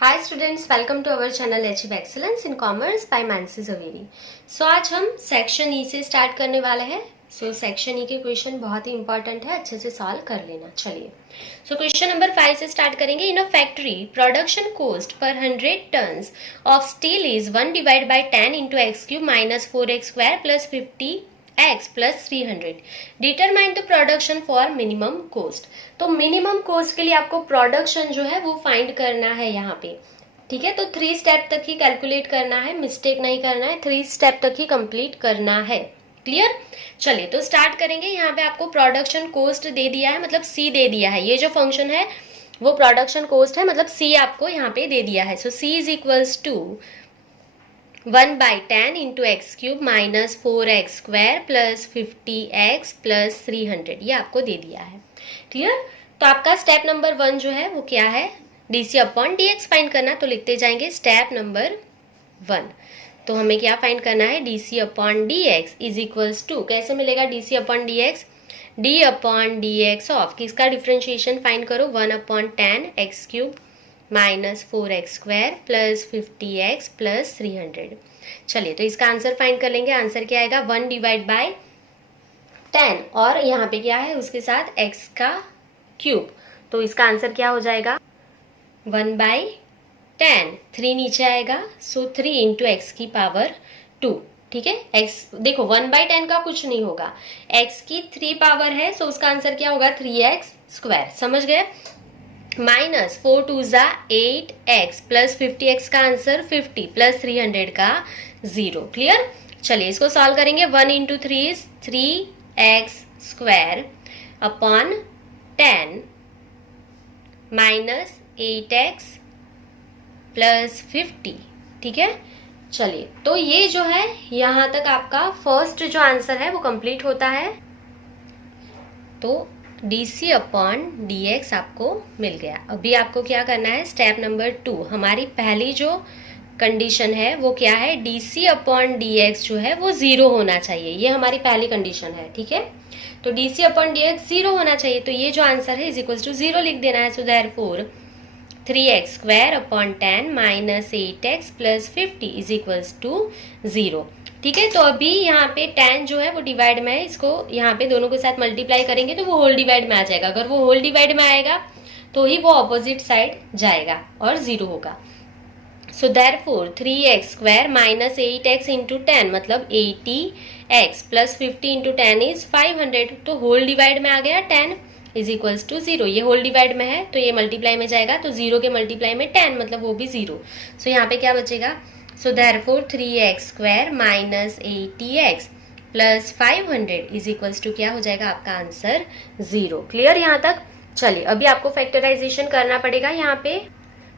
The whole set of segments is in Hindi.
Hi students, welcome to our channel achieve excellence in commerce by Mansi Javeri. So आज हम सेक्शन ई से स्टार्ट करने वाले हैं। सेक्शन ई के क्वेश्चन बहुत ही इंपॉर्टेंट है, अच्छे से सॉल्व कर लेना। चलिए क्वेश्चन नंबर 5 से स्टार्ट करेंगे। In a factory production cost per 100 tons of steel is 1 divide by 10 into x cube minus 4x square plus 50x plus 300। Determine the production for minimum cost. तो मिनिमम कॉस्ट के लिए आपको प्रोडक्शन जो है वो फाइंड करना है यहाँ पे। ठीक है, तो 3 स्टेप तक ही कैलकुलेट करना है, मिस्टेक नहीं करना है, 3 स्टेप तक ही कंप्लीट करना है। क्लियर? चलिए तो स्टार्ट करेंगे। यहाँ पे आपको प्रोडक्शन कॉस्ट दे दिया है, मतलब सी दे दिया है। ये जो फंक्शन है वो प्रोडक्शन कॉस्ट है, मतलब सी आपको यहाँ पे दे दिया है। So C is equals to 1/10 into x cube minus 4x square plus 50x plus 300, ये आपको दे दिया है। क्लियर? तो आपका स्टेप नंबर 1 जो है वो क्या है, डीसी अपॉन डीएक्स फाइंड करना। तो लिखते जाएंगे स्टेप नंबर 1। तो हमें क्या फाइंड करना है, dc upon dx is equals to, कैसे मिलेगा dc upon dx, d upon dx of किसका डिफ्रेंशिएशन फाइंड करो, 1/10 x cube minus 4x square plus 50x plus 300। चलिए तो इसका आंसर फाइंड कर लेंगे। आंसर क्या आएगा, 1 डिवाइड बाय 10 और यहाँ पे क्या है उसके साथ x का क्यूब। तो इसका आंसर क्या हो जाएगा, 1/10, 3 नीचे आएगा, सो 3 इंटू एक्स की पावर 2। ठीक है, x देखो 1/10 का कुछ नहीं होगा, x की 3 पावर है, सो उसका आंसर क्या होगा 3x स्क्वायर। समझ गए? माइनस 4 2 जा 8x प्लस 50x का आंसर 50 प्लस 300 का 0। क्लियर? चलिए इसको सॉल्व करेंगे। 1 into 3 is 3x square upon 10 minus 8x plus 50। ठीक है, चलिए तो ये जो है यहां तक आपका फर्स्ट जो आंसर है वो कंप्लीट होता है। तो डीसी अपॉन डीएक्स आपको मिल गया। अभी आपको क्या करना है, स्टेप नंबर 2। हमारी पहली जो कंडीशन है वो क्या है, डीसी अपॉन डीएक्स जो है वो 0 होना चाहिए। ये हमारी पहली कंडीशन है। ठीक है, तो डीसी अपॉन डीएक्स 0 होना चाहिए। तो ये जो आंसर है इज इक्वल टू 0 लिख देना है। So therefore 3x square upon 10 minus 8x plus 50 is equals to 0। ठीक है, तो अभी यहाँ पे 10 जो है वो डिवाइड में है, इसको यहाँ पे दोनों के साथ मल्टीप्लाई करेंगे तो वो होल डिवाइड में आ जाएगा। अगर वो होल डिवाइड में आएगा तो ही वो ऑपोजिट साइड जाएगा और 0 होगा। सो therefore 3x square minus 8x into 10 मतलब 80x प्लस 50 इंटू 10 इज 500। तो होल डिवाइड में आ गया 10 इज इक्वल्स टू 0। ये होल डिवाइड में है तो ये मल्टीप्लाई में जाएगा, तो 0 के मल्टीप्लाई में 10 मतलब वो भी 0। सो यहाँ पे क्या बचेगा, so therefore 3x square minus 80x plus 500 is equals to क्या हो जाएगा आपका आंसर 0। क्लियर यहाँ तक? चलिए अभी आपको फैक्टराइजेशन करना पड़ेगा यहाँ पे।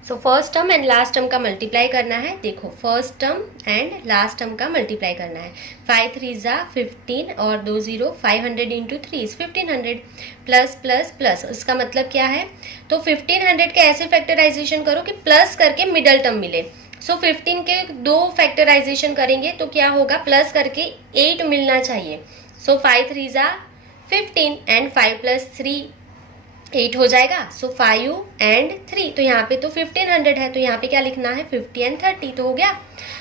So first term and last term का मल्टीप्लाई करना है। देखो first term and last term का मल्टीप्लाई करना है। 5 3 जा 15 और 2 0, 500 into 3 is 1500 plus plus plus. उसका मतलब क्या है, तो 1500 के ऐसे फैक्टराइजेशन करो कि प्लस करके मिडल टर्म मिले। सो 15 के 2 फैक्टराइजेशन करेंगे तो क्या होगा, प्लस करके 8 मिलना चाहिए। सो 5 3 जा 15 एंड 5 प्लस 3 8 हो जाएगा। सो 5 एंड 3, तो यहाँ पे तो 1500 है, तो यहाँ पे क्या लिखना है 50 एंड 30, तो हो गया,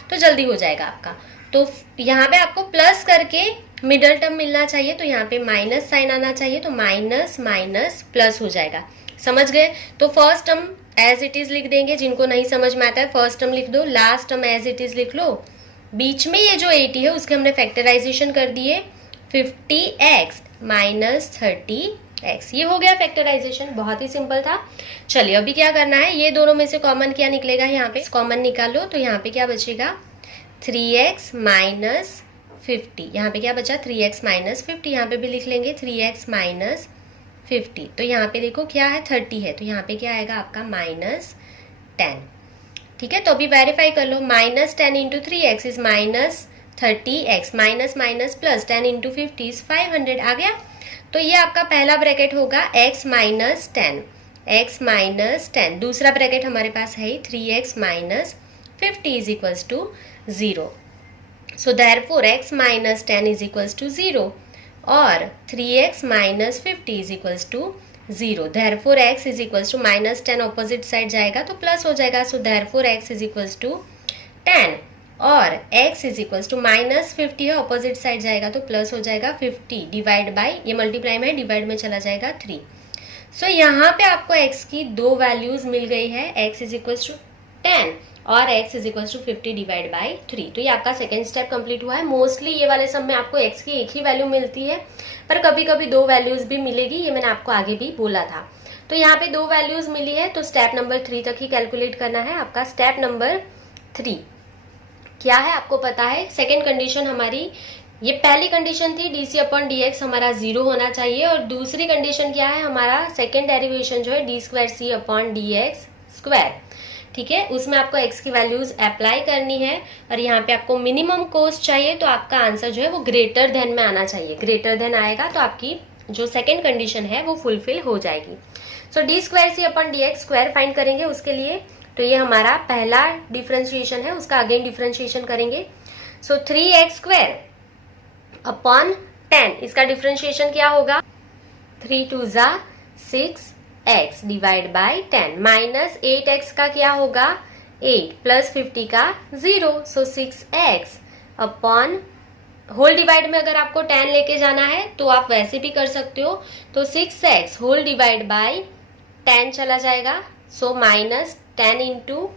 तो जल्दी हो जाएगा आपका। तो यहाँ पे आपको प्लस करके मिडल टर्म मिलना चाहिए, तो यहाँ पे माइनस साइन आना चाहिए, तो माइनस माइनस प्लस हो जाएगा। समझ गए? तो first term as it is लिख देंगे, जिनको नहीं समझ में आता है फर्स्ट टर्म लिख दो, last term as it is लिख लो। बीच में ये जो 80 है उसके हमने फैक्टराइजेशन कर दिए 50x माइनस 30x। ये हो गया फैक्टराइजेशन, बहुत ही सिंपल था। चलिए अभी क्या करना है, ये दोनों में से कॉमन क्या निकलेगा, यहाँ पे कॉमन निकालो, तो यहाँ पे क्या बचेगा 3x माइनस 50। यहाँ पे क्या बचा 3x माइनस 50, यहाँ पे भी लिख लेंगे 3x माइनस 50। तो यहाँ पे देखो क्या है 30 है, तो यहाँ पे क्या आएगा आपका माइनस 10। ठीक है, तो अभी वेरीफाई कर लो, minus 10 into 3x is minus 30x, minus minus plus 10 into 50 is 500 आ गया। तो ये आपका पहला ब्रैकेट होगा x माइनस 10, x माइनस 10। दूसरा ब्रैकेट हमारे पास है 3x minus 50 is equals to 0। So therefore x minus 10 is equals to 0। और 3x minus 50 is equals to 0। Therefore x is equals to minus 10 opposite side जाएगा तो प्लस हो जाएगा। So therefore x is equals to 10 और x is equals to minus 50 है, ऑपोजिट साइड जाएगा तो प्लस हो जाएगा 50 डिवाइड बाई, ये मल्टीप्लाई में डिवाइड में चला जाएगा 3। सो यहाँ पे आपको x की दो वैल्यूज मिल गई है, x इज इक्वल्स टू 10 और x is equals to 50 divide by 3। तो ये आपका सेकेंड स्टेप कंप्लीट हुआ है। मोस्टली ये वाले सब में आपको x की एक ही वैल्यू मिलती है, पर कभी कभी दो वैल्यूज भी मिलेगी, ये मैंने आपको आगे भी बोला था। तो यहाँ पे दो वैल्यूज मिली है तो स्टेप नंबर 3 तक ही कैलकुलेट करना है। आपका स्टेप नंबर 3 क्या है आपको पता है। सेकेंड कंडीशन हमारी, ये पहली कंडीशन थी dc अपॉन dx हमारा 0 होना चाहिए, और दूसरी कंडीशन क्या है, हमारा सेकेंड डेरिवेशन जो है d square c upon dx square, ठीक है, उसमें आपको x की वैल्यूज अप्लाई करनी है। और यहाँ पे आपको मिनिमम कॉस्ट चाहिए, तो आपका आंसर जो है वो ग्रेटर देन में आना चाहिए। ग्रेटर देन आएगा तो आपकी जो सेकेंड कंडीशन है वो फुलफिल हो जाएगी। So d square C upon d x square find करेंगे उसके लिए, तो ये हमारा पहला डिफरेंशिएशन है, उसका अगेन डिफरेंशिएशन करेंगे। सो 3x स्क्वायर अपॉन 10, इसका डिफरेंशिएशन क्या होगा, 3 2 जा 6x divide by 10 minus 8x का क्या होगा 8 प्लस 50 का 0। सो 6x अपॉन होल डिवाइड में अगर आपको 10 लेके जाना है तो आप वैसे भी कर सकते हो, तो 6x होल डिवाइड बाई 10 चला जाएगा। सो माइनस 10 इंटू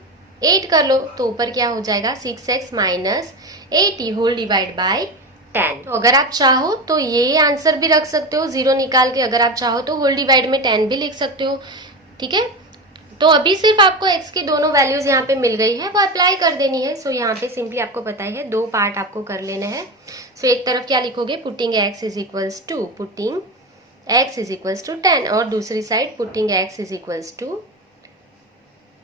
8 कर लो तो ऊपर क्या हो जाएगा 6x minus 80 whole divide by 10। तो अगर आप चाहो तो ये आंसर भी रख सकते हो 0 निकाल के, अगर आप चाहो तो होल डिवाइड में 10 भी लिख सकते हो, ठीक है। तो अभी सिर्फ आपको x की दोनों वैल्यूज यहाँ पे मिल गई है, वो अप्लाई कर देनी है। सो यहाँ पे सिंपली आपको पता है दो पार्ट आपको कर लेने हैं। सो एक तरफ क्या लिखोगे, putting x is equals to 10 और दूसरी side putting x is equals to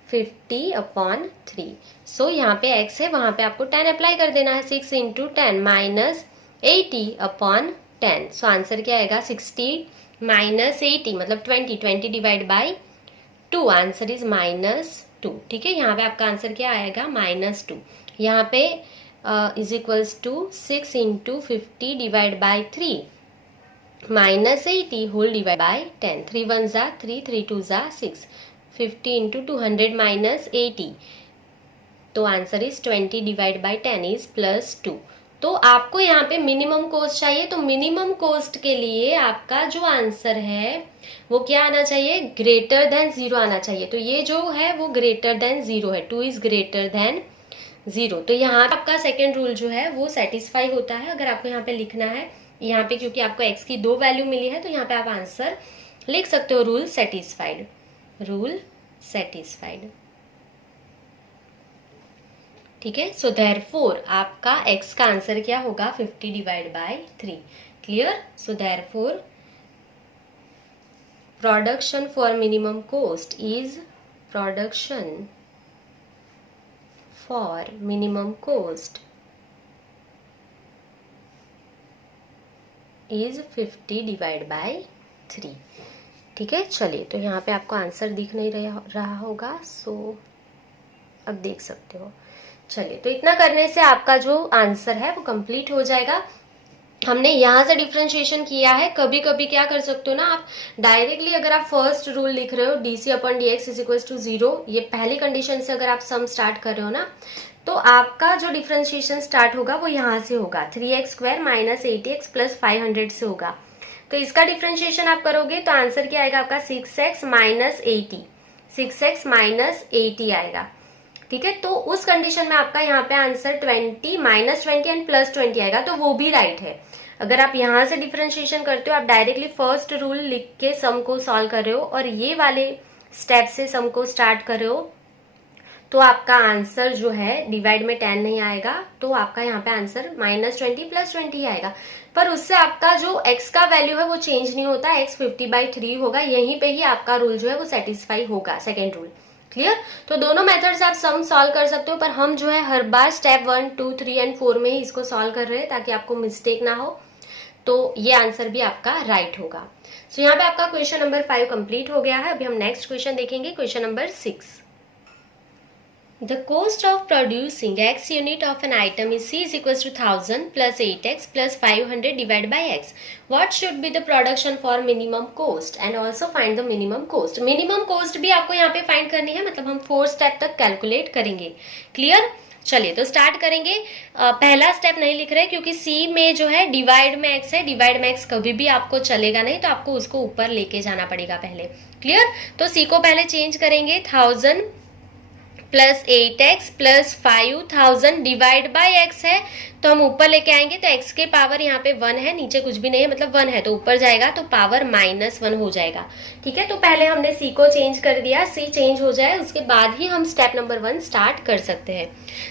50 upon 3। So यहाँ पे x है, वहां पे आपको 10 अप्लाई कर देना है। 6 into 10 minus 80 upon 10। So answer क्या आएगा 60 माइनस 80 मतलब 20 डिवाइड बाई 2, आंसर इज -2, ठीक है। यहाँ पे आपका आंसर क्या आएगा -2। यहाँ पे is equals to 6 into 50 divide by 3 minus 80 whole divide by 10। 3 1 जा 3, 3 2 जा 6, 50 इंटू 200 माइनस 80, तो answer is 20 divide by 10 is +2। तो आपको यहाँ पे मिनिमम कॉस्ट चाहिए, तो मिनिमम कॉस्ट के लिए आपका जो आंसर है वो क्या आना चाहिए, ग्रेटर देन 0 आना चाहिए। तो ये जो है वो ग्रेटर देन 0 है, 2 इज ग्रेटर देन 0। तो यहाँ आपका सेकेंड रूल जो है वो सेटिस्फाई होता है। अगर आपको यहाँ पे लिखना है, यहाँ पे क्योंकि आपको x की दो वैल्यू मिली है तो यहाँ पे आप आंसर लिख सकते हो रूल सेटिस्फाइड, रूल सेटिस्फाइड, ठीक है। सो देयरफॉर आपका x का आंसर क्या होगा 50 divide by 3, clear. So therefore production for minimum cost is production for minimum cost is 50 divide by 3, ठीक है। चलिए, तो यहाँ पे आपको आंसर दिख नहीं रहा होगा, सो अब देख सकते हो। चलिए, तो इतना करने से आपका जो आंसर है वो कंप्लीट हो जाएगा। हमने यहाँ से डिफरेंशिएशन किया है। कभी कभी क्या कर सकते हो ना, आप डायरेक्टली अगर आप फर्स्ट रूल लिख रहे हो dc upon dx is equal to 0, ये पहली कंडीशन से अगर आप सम स्टार्ट कर रहे हो ना, तो आपका जो डिफरेंशिएशन स्टार्ट होगा वो यहाँ से होगा 3x square minus 80x plus 500 से होगा। तो इसका डिफरेंशिएशन आप करोगे तो आंसर क्या आएगा आपका 6x माइनस 80, 6x माइनस 80 आएगा, ठीक है। तो उस कंडीशन में आपका यहाँ पे आंसर 20 माइनस 20 एंड प्लस 20 आएगा, तो वो भी राइट है। अगर आप यहाँ से डिफरेंशिएशन करते हो, आप डायरेक्टली फर्स्ट रूल लिख के सम को सॉल्व कर रहे हो और ये वाले स्टेप से सम को स्टार्ट कर रहे हो, तो आपका आंसर जो है डिवाइड में 10 नहीं आएगा, तो आपका यहाँ पे आंसर -20 प्लस 20 आएगा। पर उससे आपका जो x का वैल्यू है वो चेंज नहीं होता, x 50/3 होगा। यहीं पे ही आपका रूल जो है वो सेटिस्फाई होगा, सेकेंड रूल, क्लियर। तो दोनों मेथड से आप सम सॉल्व कर सकते हो, पर हम जो है हर बार स्टेप 1, 2, 3 एंड 4 में ही इसको सॉल्व कर रहे हैं ताकि आपको मिस्टेक ना हो। तो ये आंसर भी आपका राइट होगा। सो यहाँ पे आपका क्वेश्चन नंबर 5 कंप्लीट हो गया है। अभी हम नेक्स्ट क्वेश्चन देखेंगे, question number 6। The cost of producing X unit of an item is C is equals to 1000 plus 8x plus 500 divided by X. What should be the production for minimum cost and also find the minimum cost. Minimum cost भी आपको यहाँ पे find करनी है, मतलब हम 4 स्टेप तक कैलकुलेट करेंगे. क्लियर? चलिए तो स्टार्ट करेंगे. पहला स्टेप नहीं लिख रहे क्योंकि सी में जो है डिवाइड में एक्स है, डिवाइड में एक्स कभी भी आपको चलेगा नहीं, तो आपको उसको ऊपर लेके जाना पड़ेगा पहले. क्लियर? तो सी को पहले चेंज करेंगे. 1000 plus 8x plus 5000 divide by x है, तो हम ऊपर लेके आएंगे तो x के पावर यहाँ पे 1 है, नीचे कुछ भी नहीं है, मतलब 1 है, तो ऊपर जाएगा तो पावर -1 हो जाएगा. ठीक है, तो पहले हमने c को चेंज कर दिया. c चेंज हो जाए उसके बाद ही हम स्टेप नंबर 1 स्टार्ट कर सकते हैं.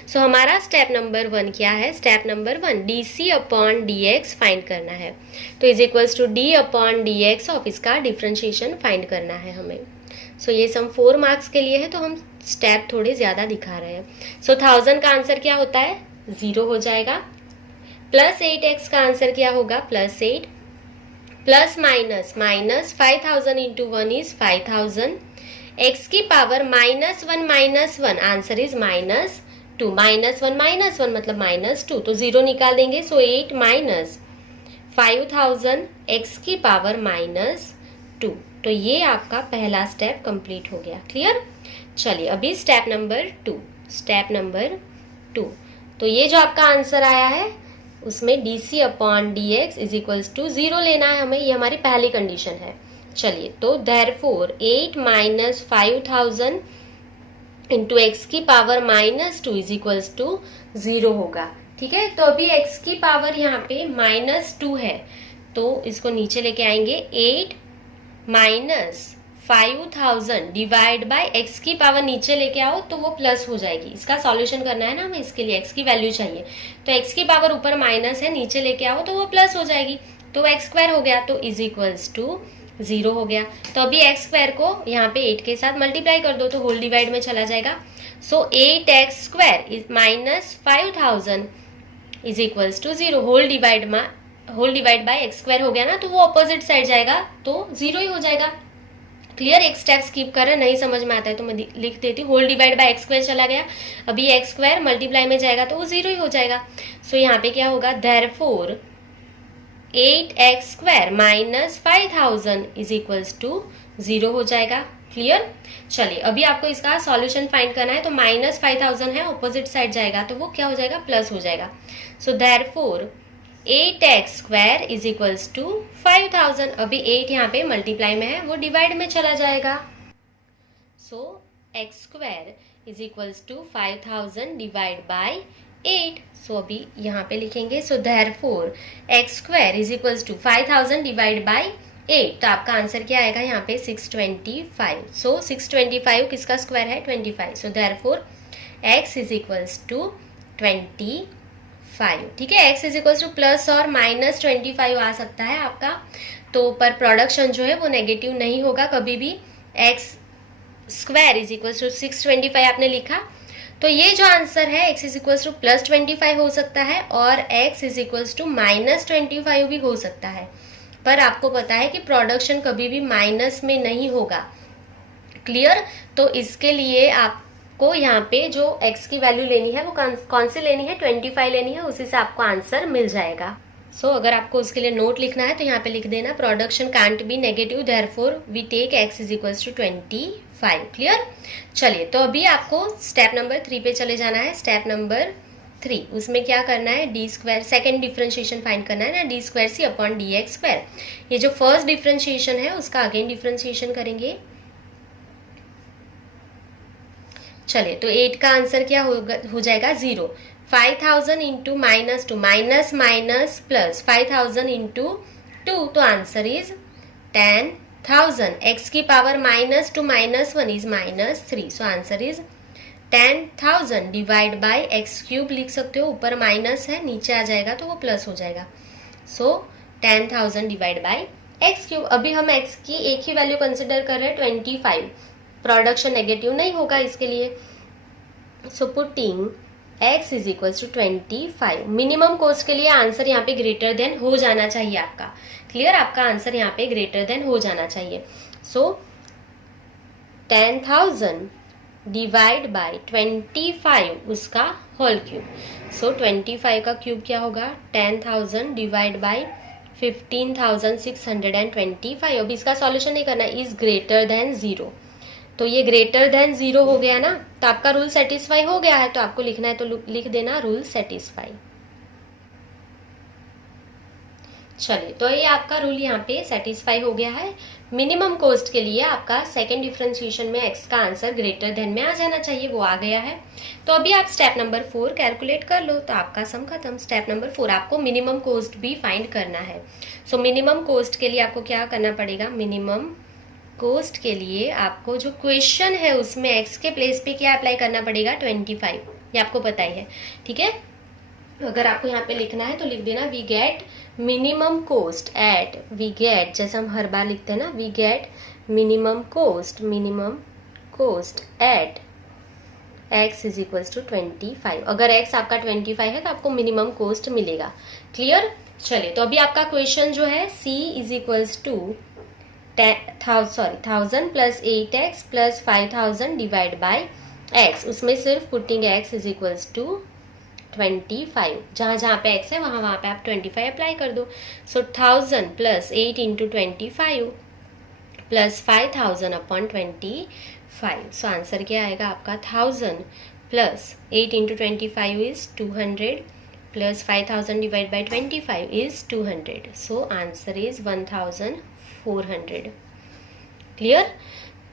सो हमारा स्टेप नंबर 1 क्या है? Step number 1 dc upon dx find करना है. तो is equals to d upon dx of इसका डिफ्रेंशिएशन फाइंड करना है हमें. सो ये सम 4 मार्क्स के लिए है, तो हम स्टेप थोड़े ज्यादा दिखा रहे हैं. सो 1000 का आंसर क्या होता है? 0 हो जाएगा. प्लस 8x का आंसर क्या होगा? +8 plus minus 5000 into 1 is 5000. x की पावर -1 आंसर इज -2. -1 मतलब -2, तो 0 निकाल देंगे. सो 8 माइनस 5000 x की पावर -2. तो ये आपका पहला स्टेप कंप्लीट हो गया. क्लियर? चलिए अभी स्टेप नंबर 2. तो ये जो आपका आंसर आया है उसमें dc upon dx is equals to 0 लेना है हमें. ये हमारी पहली कंडीशन है. चलिए तो देयरफॉर 8 माइनस 5000 इंटू एक्स की पावर -2 इज इक्वल्स टू 0 होगा. ठीक है, तो अभी x की पावर यहाँ पे -2 है, तो इसको नीचे लेके आएंगे. 8 माइनस 5000 डिवाइड बाय एक्स की पावर नीचे लेके आओ तो वो प्लस हो जाएगी. इसका सॉल्यूशन करना है ना हमें, इसके लिए एक्स की वैल्यू चाहिए. तो एक्स की पावर ऊपर माइनस है, नीचे लेके आओ तो वो प्लस हो जाएगी. तो एक्स स्क्वायर हो गया, तो इज इक्वल्स टू 0 हो गया. तो अभी एक्स स्क्वायर को यहाँ पे 8 के साथ मल्टीप्लाई कर दो तो होल डिवाइड में चला जाएगा. So 8x square is minus 5000 is equals to 0. Whole divide by x square हो गया ना, तो वो अपोजिट साइड जाएगा तो 0 ही हो जाएगा. क्लियर? एक स्टेप स्किप कर रहे, नहीं समझ में आता है तो मैं लिख देती हूँ. Whole divide by x square चला गया, अभी एक्स स्क्वायर मल्टीप्लाई में जाएगा तो वो 0 ही हो जाएगा. सो यहाँ पे क्या होगा? Therefore 8x square minus 5000 is equals to 0 हो जाएगा. क्लियर? चलिए अभी आपको इसका सॉल्यूशन फाइंड करना है. तो -5000 है, ऑपोजिट साइड जाएगा तो वो क्या हो जाएगा? प्लस हो जाएगा. So therefore 8x square is equals to 5000. अभी 8 यहाँ पे मल्टीप्लाई में है, वो डिवाइड में चला जाएगा. So x square is equals to 5000 divide by 8. So अभी यहाँ पे लिखेंगे. So therefore x square is equals to 5000 divide by 8. तो आपका आंसर क्या आएगा यहाँ पे? 625. सो 625 किसका स्क्वायर है? 25. So therefore x is equals to 25. ठीक है, x is equals to plus और -25 आ सकता है आपका, तो पर प्रोडक्शन जो है वो नेगेटिव नहीं होगा कभी भी. x square is equals to 625 आपने लिखा, तो ये जो आंसर है x इज इक्वल्स टू +25 हो सकता है और x इज इक्वल्स टू -25 भी हो सकता है. पर आपको पता है कि प्रोडक्शन कभी भी माइनस में नहीं होगा. क्लियर? तो इसके लिए आपको यहाँ पे जो x की वैल्यू लेनी है वो कौन सी लेनी है? 25 लेनी है, उसी से आपको आंसर मिल जाएगा. सो अगर आपको उसके लिए नोट लिखना है तो यहाँ पे लिख देना production can't be negative, therefore we take x is equals to 25. Clear? चलिए तो अभी आपको स्टेप नंबर 3 पे चले जाना है. स्टेप नंबर 3, उसमें क्या करना है? D square, second differentiation find करना है ना, d2c अपॉन dx स्क्वायर. ये जो फर्स्ट डिफ्रेंशिएशन है उसका अगेन डिफ्रेंशिएशन करेंगे. चलिए तो 8 का आंसर क्या हो जाएगा? 0. 5000 into -2, minus minus plus 5000 into 2, तो आंसर इज 10,000. x की power -2 -1 is -3, so answer is 10,000 divide by x cube लिख सकते हो. ऊपर माइनस है, नीचे आ जाएगा तो वो प्लस हो जाएगा. सो 10,000 डिवाइड बाय x क्यूब. अभी हम x की एक ही वैल्यू कंसिडर कर रहे हैं 25. प्रोडक्शन नेगेटिव नहीं होगा इसके लिए. So putting x is equals to 25. Minimum cost के लिए आंसर यहाँ पे ग्रेटर देन हो जाना चाहिए आपका. क्लियर? आपका आंसर यहाँ पे ग्रेटर देन हो जाना चाहिए. सो 10,000 डिवाइड बाय 25 उसका होल क्यूब। सो 25 का क्यूब क्या होगा 10,000 डिवाइड बाय 15,625। अब इसका सॉल्यूशन नहीं करना, इज ग्रेटर देन 0। तो ये ग्रेटर देन 0 हो गया ना, तो आपका रूल सेटिस्फाई हो गया है। तो आपको लिखना है तो लिख देना रूल सेटिस्फाई। चलिए, तो ये आपका रूल यहाँ पे सेटिस्फाई हो गया है। मिनिमम कॉस्ट के लिए आपका सेकंड डिफरेंशिएशन में एक्स का आंसर ग्रेटर देन में आ जाना चाहिए, वो आ गया है। तो अभी आप स्टेप नंबर 4 कैलकुलेट कर लो, तो आपका सम खत्म। स्टेप नंबर 4 आपको मिनिमम कॉस्ट भी फाइंड करना है। सो मिनिमम कॉस्ट के लिए आपको क्या करना पड़ेगा, मिनिमम कॉस्ट के लिए आपको जो क्वेश्चन है उसमें एक्स के प्लेस पे क्या अप्लाई करना पड़ेगा 25, ये आपको पता ही है, ठीक है। अगर आपको यहाँ पे लिखना है तो लिख देना we get minimum cost at, we get जैसे हम हर बार लिखते हैं ना, we get minimum cost at x is equals to 25। अगर x आपका 25 है तो आपको मिनिमम कॉस्ट मिलेगा। क्लियर। चलिए, तो अभी आपका क्वेश्चन जो है c is equals to 1000 plus 8x plus 5000 divide by x, उसमें सिर्फ putting x is equals to 25, जहां जहां पे x है वहां वहां पे आप 25 अप्लाई कर दो। सो 1000 plus 8 into 25 plus 5000 upon 25। So answer क्या आएगा आपका 1000 plus 8 into 25 is 200 plus 5000 divide by 25 is 200। So answer is 1400। Clear.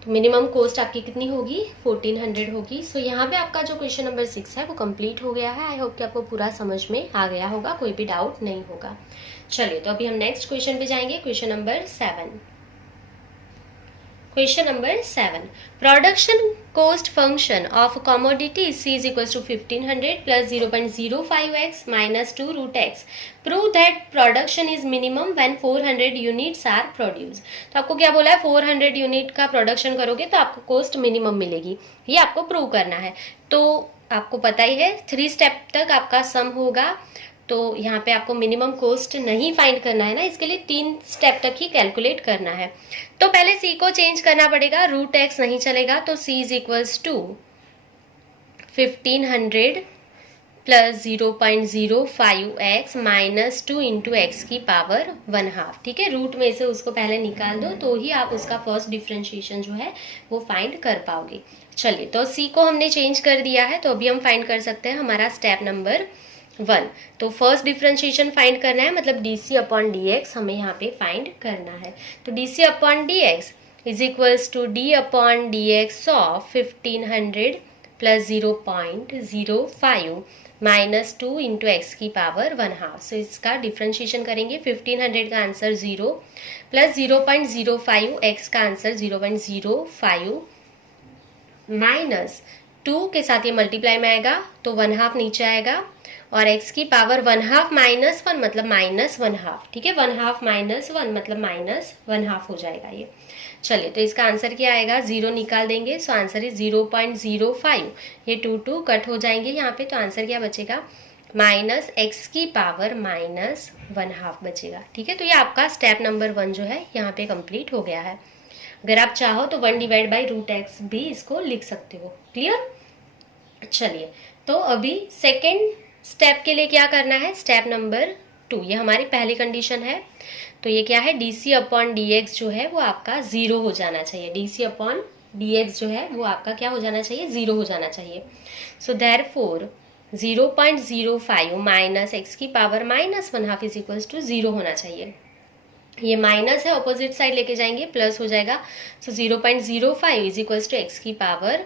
तो मिनिमम कॉस्ट आपकी कितनी होगी 1400 होगी। सो यहाँ पे आपका जो क्वेश्चन नंबर 6 है वो कंप्लीट हो गया है। आई होप कि आपको पूरा समझ में आ गया होगा, कोई भी डाउट नहीं होगा। चलिए, तो अभी हम नेक्स्ट क्वेश्चन पे जाएंगे, question number 7। Question number 7, production cost function of commodity C is equals to 1500 plus 0.05x minus 2 root x. Prove that production is minimum when 400 units are produced. तो आपको क्या बोला है, 400 यूनिट का प्रोडक्शन करोगे तो आपको कॉस्ट मिनिमम मिलेगी, ये आपको प्रूव करना है। तो आपको पता ही है 3 स्टेप तक आपका सम होगा, तो यहाँ पे आपको मिनिमम कॉस्ट नहीं फाइंड करना है ना, इसके लिए 3 स्टेप तक ही कैलकुलेट करना है। तो पहले c को चेंज करना पड़ेगा, रूट x नहीं चलेगा, तो c is equals to 1500 plus 0.05x minus 2 into x की पावर 1/2। ठीक है, रूट में से उसको पहले निकाल दो तो ही आप उसका फर्स्ट डिफरेंशिएशन जो है वो फाइंड कर पाओगे। चलिए, तो c को हमने चेंज कर दिया है, तो अभी हम फाइंड कर सकते हैं हमारा स्टेप नंबर 1। तो फर्स्ट डिफरेंशिएशन फाइंड करना है, मतलब dc अपॉन dx हमें यहाँ पे फाइंड करना है। तो dc upon dx is equals to d upon dx of 1500 plus 0.05 minus 2 into x की पावर 1/2। सो इसका डिफरेंशिएशन करेंगे, 1500 का आंसर 0 प्लस 0.05 एक्स का आंसर 0.05 माइनस 2 के साथ ये मल्टीप्लाई में आएगा तो 1/2 नीचे आएगा, और x की पावर 1/2 माइनस 1 मतलब माइनस 1/2। ठीक है, 1/2 माइनस 1 मतलब माइनस 1/2 हो जाएगा ये। चलिए, तो इसका आंसर क्या आएगा, 0 निकाल देंगे, सो आंसर इज 0.05। ये 2 कट हो जाएंगे यहाँ पे, तो आंसर क्या बचेगा, माइनस x की पावर माइनस 1/2 बचेगा। ठीक है, तो ये आपका स्टेप नंबर 1 जो है यहाँ पे कंप्लीट हो गया है। अगर आप चाहो तो 1 डिवाइड बाई रूट एक्स भी इसको लिख सकते हो। क्लियर। चलिए, तो अभी सेकेंड स्टेप के लिए क्या करना है, स्टेप नंबर 2, ये हमारी पहली कंडीशन है। तो ये क्या है, dc अपॉन dx जो है वो आपका 0 हो जाना चाहिए। dc अपॉन dx जो है वो आपका क्या हो जाना चाहिए, 0 हो जाना चाहिए। सो देयरफॉर 0.05 माइनस एक्स की power minus 1/2 is equals to 0 होना चाहिए। ये माइनस है, ऑपोजिट साइड लेके जाएंगे प्लस हो जाएगा। So 0.05 is equals to x की पावर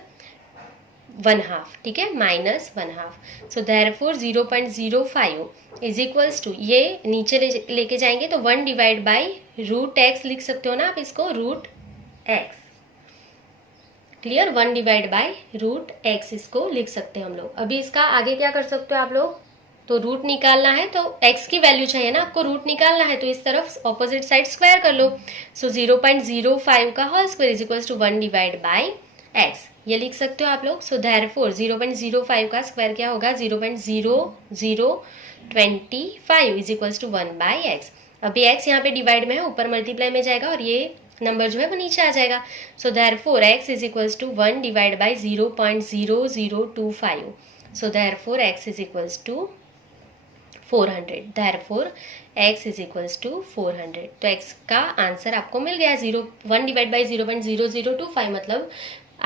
1/2। ठीक है, minus 1/2। So therefore 0.05 is equals to, ये नीचे लेके जाएंगे तो 1 डिवाइड बाई रूट एक्स लिख सकते हो ना आप इसको, root x. Clear, 1 divide by root x इसको लिख सकते हैं हम लोग। अभी इसका आगे क्या कर सकते हो आप लोग, तो रूट निकालना है तो x की वैल्यू चाहिए ना आपको, रूट निकालना है तो इस तरफ ऑपोजिट साइड स्क्वायर कर लो। सो 0.05 का whole square is equals to 1 divide by x, ये लिख सकते हो आप लोग। सो देयरफॉर 0.05 का स्क्वायर क्या होगा, 0.0025 is equals to 1 by x. अभी x यहाँ पे डिवाइड में है, ऊपर मल्टीप्लाई में जाएगा और ये नंबर जो है वो नीचे आ जाएगा। So therefore x is equals to 1 divide by 0.0025। So therefore x is equals to 400। Therefore x is equals to 400। तो x का आंसर आपको मिल गया 1 डिवाइड बाई 0.0025, मतलब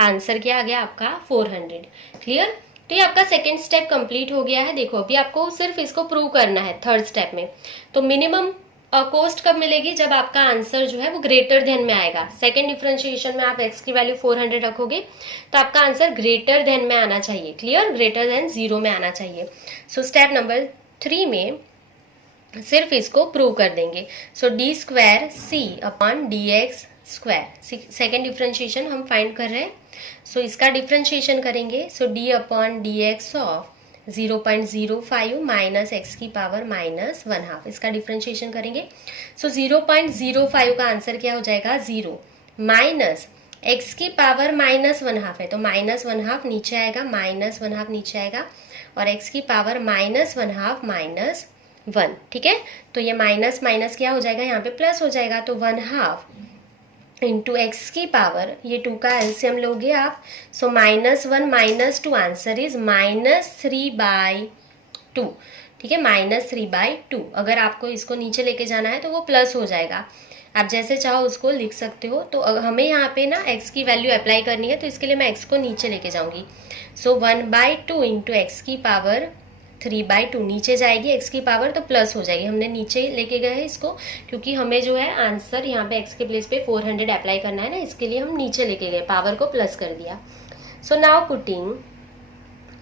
आंसर क्या आ गया आपका 400। क्लियर। तो ये आपका सेकेंड स्टेप कंप्लीट हो गया है। देखो अभी आपको सिर्फ इसको प्रूव करना है थर्ड स्टेप में। तो मिनिमम कॉस्ट कब मिलेगी, जब आपका आंसर जो है वो ग्रेटर देन में आएगा। सेकेंड डिफरेंशिएशन में आप x की वैल्यू 400 रखोगे तो आपका आंसर ग्रेटर देन में आना चाहिए। क्लियर, ग्रेटर देन 0 में आना चाहिए। सो स्टेप नंबर 3 में सिर्फ इसको प्रूव कर देंगे। So d square C upon d x square, second differentiation हम फाइंड कर रहे हैं। सो इसका डिफरेंशिएशन करेंगे। So d upon d x of 0.05 minus x की पावर माइनस 1/2, इसका डिफरेंशिएशन करेंगे। सो 0.05 का आंसर क्या हो जाएगा 0, माइनस एक्स की पावर माइनस 1/2 है तो माइनस 1/2 नीचे आएगा, माइनस 1/2 नीचे आएगा, और एक्स की पावर माइनस 1/2 माइनस 1। ठीक है, तो ये माइनस माइनस क्या हो जाएगा, यहाँ पे प्लस हो जाएगा। तो 1/2 इंटू एक्स की पावर, ये 2 का एलसीएम लोगे आप। सो -1 -2, आंसर इज -3/2। ठीक है, -3/2। अगर आपको इसको नीचे लेके जाना है तो वो प्लस हो जाएगा, आप जैसे चाहो उसको लिख सकते हो। तो हमें यहाँ पे ना x की वैल्यू अप्लाई करनी है, तो इसके लिए मैं x को नीचे लेके जाऊंगी। सो 1/2 इंटू एक्स की पावर 3/2, नीचे जाएगी x की पावर तो प्लस हो जाएगी। हमने नीचे लेके गए हैं इसको, क्योंकि हमें जो है आंसर यहाँ पे x के प्लेस पे 400 अप्लाई करना है ना, इसके लिए हम नीचे लेके गए, पावर को प्लस कर दिया। So now putting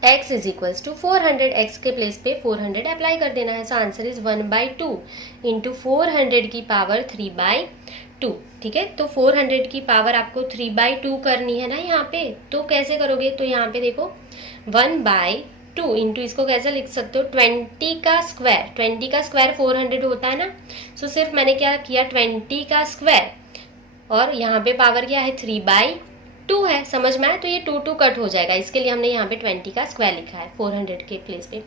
x is equals to 400, x के प्लेस पे 400 अप्लाई कर देना है। सो आंसर इज 1/2 इंटू 400 की पावर 3/2। ठीक है, तो 400 की पावर आपको 3/2 करनी है ना यहाँ पे, तो कैसे करोगे, तो यहाँ पे देखो 1/2 इंटू, इसको कैसे लिख सकते हो, 20 का स्क्वायर, 20 का स्क्वायर 400 होता है ना। सो सिर्फ मैंने क्या किया 20 का स्क्वायर, और यहाँ पे पावर क्या है 3/2 है, समझ में आया। तो ये 2 कट हो जाएगा, इसके लिए हमने यहाँ पे 20 का स्क्वायर लिखा है 400 के प्लेस पे।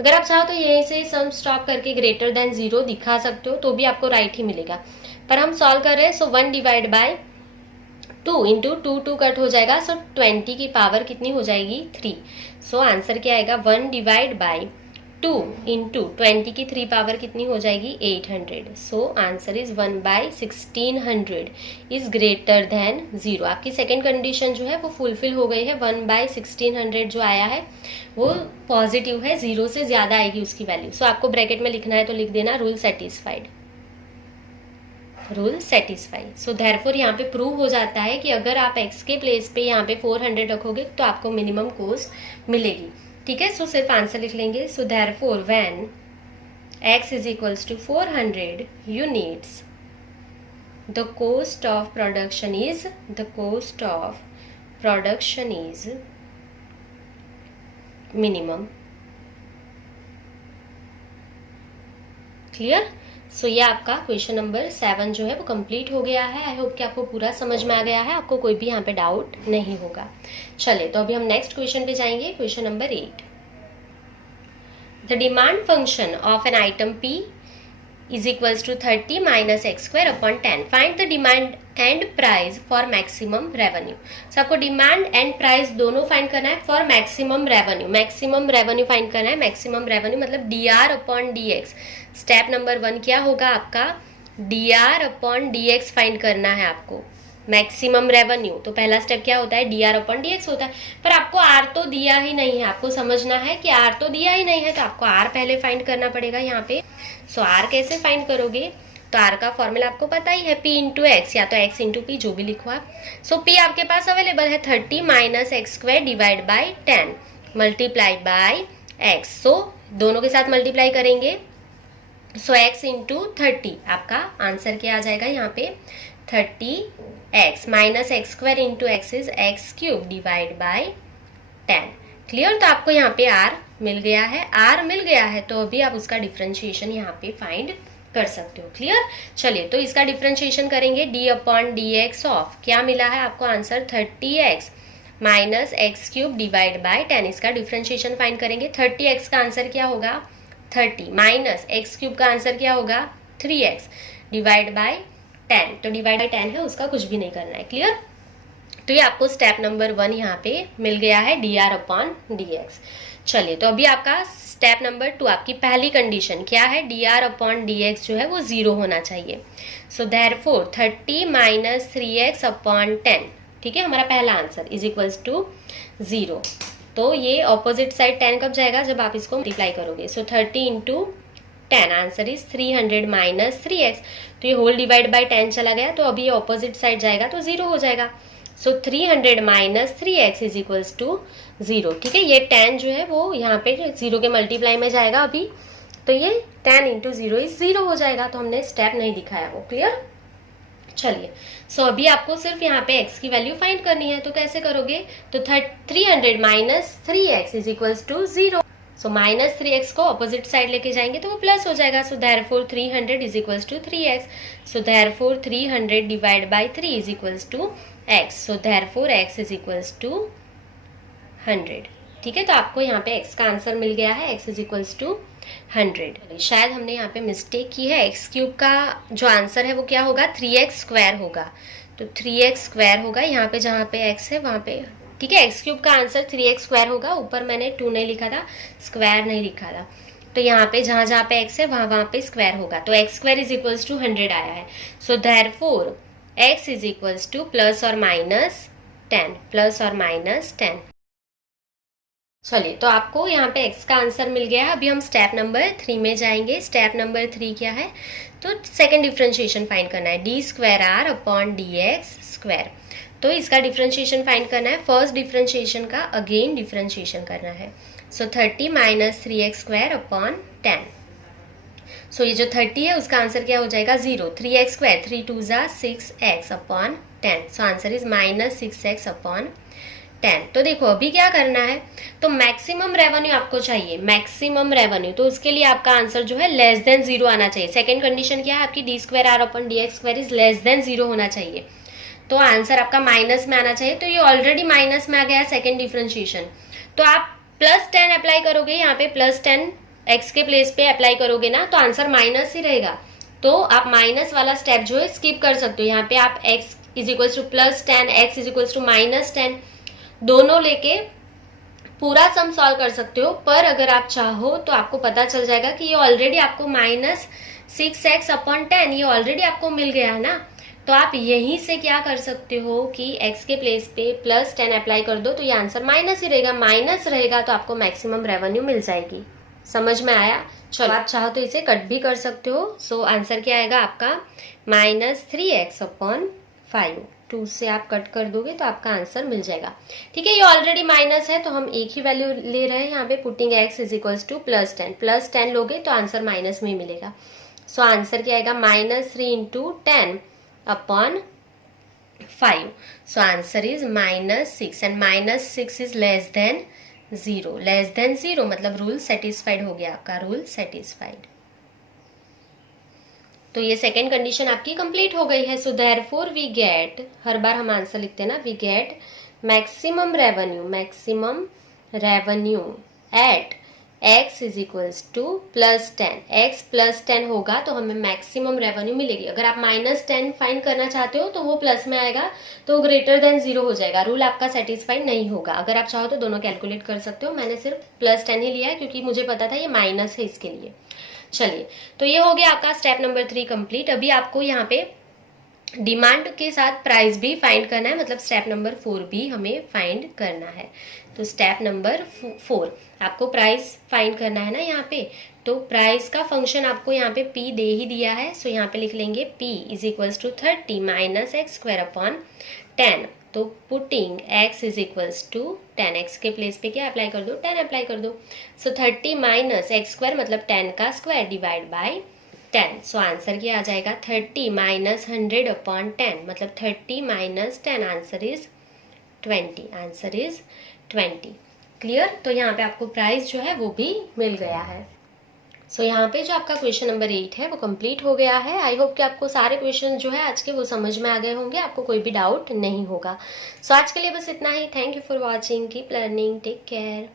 अगर आप चाहो तो यहीं से सम स्टॉप करके ग्रेटर देन 0 दिखा सकते हो, तो भी आपको राइट ही मिलेगा, पर हम सॉल्व कर रहे हैं। सो 1 डिवाइड बाय 2 इंटू 2 कट हो जाएगा। सो 20 की पावर कितनी हो जाएगी 3। सो आंसर क्या आएगा 1 डिवाइड बाई 2 इंटू 20 की 3 पावर कितनी हो जाएगी 800। So answer is 1/1600 is greater than 0। आपकी सेकेंड कंडीशन जो है वो फुलफिल हो गई है। 1/1600 जो आया है वो पॉजिटिव है, 0 से ज्यादा आएगी उसकी वैल्यू। सो आपको ब्रैकेट में लिखना है तो लिख देना rule satisfied, rule satisfy. So therefore यहाँ पे प्रूव हो जाता है कि अगर आप x के प्लेस पे यहाँ पे 400 रखोगे तो आपको मिनिमम कॉस्ट मिलेगी। ठीक है, सो सिर्फ आंसर लिख लेंगे। So therefore when x is equals to 400 units, the cost of production is, the cost of production is minimum. Clear. So ये आपका क्वेश्चन नंबर 7 जो है वो कंप्लीट हो गया है। आई होप कि आपको पूरा समझ में आ गया है, आपको कोई भी यहाँ पे डाउट नहीं होगा। चलिए तो अभी हम नेक्स्ट क्वेश्चन पे जाएंगे, question number 8। The demand function of an item P is equals to 30 minus x square upon 10. Find the demand and price for maximum revenue. So आपको डिमांड एंड प्राइस दोनों फाइंड करना है for maximum revenue. Maximum revenue find करना है, मैक्सिमम रेवेन्यू मतलब dr upon dx। Step number 1 क्या होगा आपका, dr अपॉन dx फाइंड करना है आपको, मैक्सिमम रेवेन्यू। तो पहला स्टेप क्या होता है dr अपॉन dx होता है, पर आपको r तो दिया ही नहीं है, आपको समझना है कि r तो दिया ही नहीं है, तो आपको r पहले फाइंड करना पड़ेगा यहाँ पे। सो r कैसे फाइंड करोगे, तो r का फॉर्मूला आपको पता ही है, p इंटू एक्स या तो x इंटू पी, जो भी लिखो आप। सो p आपके पास अवेलेबल है 30 minus x square divide by 10 multiply by x। सो दोनों के साथ मल्टीप्लाई करेंगे, सो x इंटू 30, आपका आंसर क्या आ जाएगा यहाँ पे 30x minus x square into x is x cube divide by 10। Clear. तो आपको यहाँ पे r मिल गया है, r मिल गया है, तो अभी आप उसका डिफरेंशिएशन यहाँ पे फाइंड कर सकते हो। क्लियर। चलिए तो इसका डिफरेंशिएशन करेंगे, d upon d x of, क्या मिला है आपको answer 30x minus x cube divide by 10। इसका डिफरेंशिएशन फाइंड करेंगे, 30x का आंसर क्या होगा 30 माइनस एक्स क्यूब का आंसर क्या होगा 3x डिवाइड बाय 10, तो डिवाइड बाय 10 है, उसका कुछ भी नहीं करना है। क्लियर? तो ये आपको स्टेप नंबर 1 यहाँ पे मिल गया है, dr अपॉन dx। चलिए, तो अभी आपका स्टेप नंबर 2, आपकी पहली कंडीशन क्या है, dr अपॉन dx जो है वो 0 होना चाहिए। So therefore 30 minus 3x upon 10, ठीक है, हमारा पहला आंसर इज इक्वल्स टू 0। तो ये ऑपोजिट साइड 10 कब जाएगा, जब आप इसको मल्टीप्लाई करोगे। सो 30 into 10, answer is 300 minus 3x। तो ये होल डिवाइड बाय 10 चला गया, तो अभी ये ऑपोजिट साइड जाएगा तो 0 हो जाएगा। So 300 minus 3x is equals to 0, ठीक है। ये 10 जो है वो यहाँ पे 0 के मल्टीप्लाई में जाएगा अभी, तो ये 10 इंटू 0 इज 0 हो जाएगा। तो हमने स्टेप नहीं दिखाया वो। क्लियर? चलिए, सो अभी आपको सिर्फ यहाँ पे x की वैल्यू फाइंड करनी है, तो कैसे करोगे, तो 300 minus 3x is equals to 0। So minus 3x को अपोजिट साइड लेके जाएंगे तो वो प्लस हो जाएगा। So therefore 300 is equals to 3x। So therefore 300 divide by 3 is equals to x। So therefore x is equals to 100, ठीक है। तो आपको यहाँ पे x का आंसर मिल गया है, x इज इक्वल्स टू 100। शायद हमने यहाँ पे मिस्टेक की है, x क्यूब का जो आंसर है वो क्या होगा, 3x स्क्वायर होगा। तो 3x स्क्वायर होगा यहाँ पे, जहाँ पे x है वहाँ पे, ठीक है। x क्यूब का आंसर 3x स्क्वायर होगा, ऊपर मैंने 2 नहीं लिखा था, स्क्वायर नहीं लिखा था, तो यहाँ पे जहाँ पे x है वहाँ पे स्क्वायर होगा। तो x square is equals to 100 आया है। So therefore x is equals to plus और माइनस 10, प्लस और माइनस 10। चलिए, तो आपको यहाँ पे x का आंसर मिल गया है। अभी हम स्टेप नंबर 3 में जाएंगे। स्टेप नंबर 3 क्या है, तो सेकंड डिफरेंशिएशन फाइंड करना है, d square r upon d x square. तो इसका डिफरेंशिएशन फाइंड करना है, फर्स्ट डिफरेंशिएशन का अगेन डिफरेंशिएशन करना है। So 30 minus 3x square upon 10। सो ये जो 30 है उसका आंसर क्या हो जाएगा, 0। 3x स्क्वायर, 3 2 जा 6x upon 10। So answer is minus 6x upon 10। तो देखो अभी क्या करना है, तो मैक्सिमम रेवेन्यू आपको चाहिए, मैक्सिमम रेवेन्यू। तो उसके लिए आपका आंसर जो है लेस देन 0 आना चाहिए। सेकंड कंडीशन क्या है आपकी, d square r upon d x square is less than 0 होना चाहिए। तो आंसर आपका माइनस में आना चाहिए। तो ये ऑलरेडी माइनस में आ गया सेकंड डिफरेंशिएशन। तो आप प्लस 10 अप्लाई करोगे, यहाँ पे प्लस 10 एक्स के प्लेस पे अप्लाई करोगे ना, तो आंसर माइनस ही रहेगा। तो आप माइनस वाला स्टेप जो है स्किप कर सकते हो। यहाँ पे आप x is equals to plus 10, x is equals to minus 10 दोनों लेके पूरा सम सॉल्व कर सकते हो। पर अगर आप चाहो तो आपको पता चल जाएगा कि ये ऑलरेडी आपको माइनस 6x अपॉन 10 ये ऑलरेडी आपको मिल गया है ना। तो आप यहीं से क्या कर सकते हो कि x के प्लेस पे प्लस 10 अप्लाई कर दो, तो ये आंसर माइनस ही रहेगा। माइनस रहेगा तो आपको मैक्सिमम रेवेन्यू मिल जाएगी। समझ में आया? चलो, आप चाहो तो इसे कट भी कर सकते हो। सो आंसर क्या आएगा आपका, माइनस 3x अपॉन 5। 2 से आप कट कर दोगे तो आपका आंसर मिल जाएगा। ठीक है, ये ऑलरेडी माइनस है तो हम एक ही वैल्यू ले रहे हैं यहाँ पे, putting x is equals to plus 10। Plus 10 लोगे तो आंसर माइनस में ही मिलेगा। सो आंसर क्या आएगा, minus 3 into 10 upon 5। So answer is minus 6 and minus 6 is less than 0। Less than 0 मतलब रूल सेटिस्फाइड हो गया आपका, रूल सेटिस्फाइड। तो ये सेकेंड कंडीशन आपकी कंप्लीट हो गई है। सो देयरफॉर वी गेट, हर बार हम आंसर लिखते हैं ना, we get maximum revenue at x is equals to plus 10। x plus 10 होगा तो हमें मैक्सिमम रेवेन्यू मिलेगी। अगर आप माइनस 10 फाइंड करना चाहते हो तो वो प्लस में आएगा, तो ग्रेटर देन 0 हो जाएगा, रूल आपका सेटिस्फाइड नहीं होगा। अगर आप चाहो तो दोनों कैलकुलेट कर सकते हो, मैंने सिर्फ प्लस 10 ही लिया है क्योंकि मुझे पता था ये माइनस है इसके लिए। चलिए, तो ये हो गया आपका स्टेप नंबर 3 कंप्लीट। अभी आपको यहाँ पे डिमांड के साथ प्राइस भी फाइंड करना है, मतलब स्टेप नंबर 4 भी हमें फाइंड करना है। तो स्टेप नंबर 4 आपको प्राइस फाइंड करना है ना यहाँ पे। तो प्राइस का फंक्शन आपको यहाँ पे p दे ही दिया है। सो यहाँ पे लिख लेंगे p is equals to 30 minus x square upon 10। तो putting x is equals to 10, x के प्लेस पे क्या अप्लाई कर दो, 10 अप्लाई कर दो। सो 30 माइनस एक्स स्क्वायर मतलब 10 का square divide by 10। So answer क्या आ जाएगा, 30 माइनस 100 अपॉन 10 मतलब 30 minus 10, answer is 20। Answer is 20। Clear? तो यहाँ पे आपको प्राइस जो है वो भी मिल गया है। सो यहाँ पे जो आपका क्वेश्चन नंबर 8 है वो कंप्लीट हो गया है। आई होप कि आपको सारे क्वेश्चन जो है आज के वो समझ में आ गए होंगे, आपको कोई भी डाउट नहीं होगा। सो आज के लिए बस इतना ही। Thank you for watching, keep learning, take care.